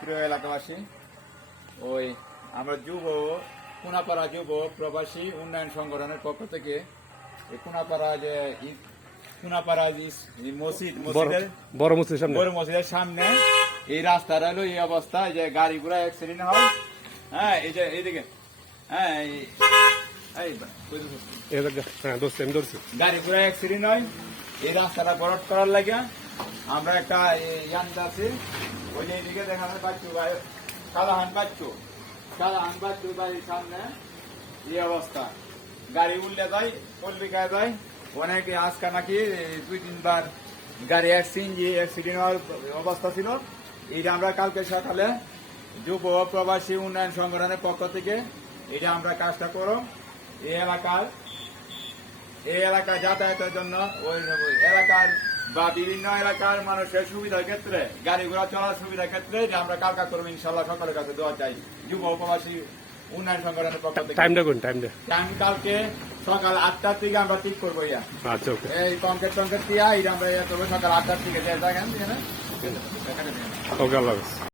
প্রিয় এলাকাবাসী, ওই আমরা কোনাপাড়া যুব প্রবাসী উন্নয়ন সংগঠনের পক্ষ থেকে কোনাপাড়া মসজিদের বড় মসজিদের সামনে বড় মসজিদের সামনে এই রাস্তাটা হলো এই অবস্থা, যে গাড়ি ঘোড়া অ্যাক্সিডেন্ট হয়। হ্যাঁ, এই যে এইদিকে, হ্যাঁ গাড়ি ঘোড়া অ্যাক্সিডেন্ট হয়। এই রাস্তাটা বরট করার লাগে আমরা একটা ইয়ান্ত আছে, ওই যে এইদিকে দেখানো পাচ্ছি কালাহান বাচ্চু বাড়ির সামনে এই অবস্থা, গাড়ি উল্লে যায়, পল্লিকায় যায়। অনেক আজকে নাকি 2-3 বার গাড়ি অ্যাক্সিডেন্ট হওয়ার অবস্থা ছিল। এইটা আমরা কালকে সকালে যুব প্রবাসী উন্নয়ন সংগঠনের পক্ষ থেকে এটা আমরা কাজটা করো। এই এলাকায় যাতায়াতের জন্য ওই এলাকার বা বিভিন্ন এলাকার মানুষের সুবিধার ক্ষেত্রে, গাড়ি ঘোড়া চলার সুবিধার ক্ষেত্রে যে আমরা কালকা করবো ইনশাল্লাহ সকালের কাছে দেওয়া চাই যুব প্রবাসী উন্নয়ন সংগঠনের পক্ষ থেকে। টাইম কালকে সকাল 8টার থেকে আমরা ঠিক করবো। আচ্ছা, এই কংক্রিট দিয়া এটা আমরা করবো সকাল 8টার থেকে। ওকে, আল্লাহ হাফেজ।